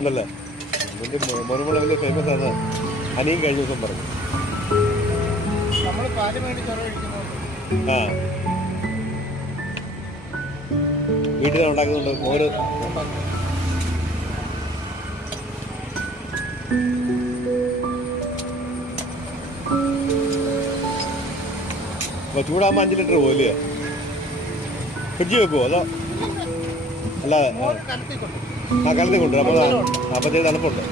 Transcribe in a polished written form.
ഉണ്ടല്ലേ? എൻ്റെ മോനുമ്പോൾ വലിയ ഫേമസ് ആണ്. അനിയും കഴിഞ്ഞ ദിവസം പറഞ്ഞു. ആ, വീട്ടിൽ ഉണ്ടാക്കുന്നുണ്ട് മോര്. അപ്പോൾ ചൂടാകുമ്പോൾ 5 ലിറ്റർ പോകില്ലേ? ഫ്രിഡ്ജ് വെക്കുമോ അതോ? അല്ല, ആ കലത്തി കൊണ്ടുവരും. അപ്പോൾ അപ്പോഴത്തേക്ക് തണുപ്പുണ്ട്.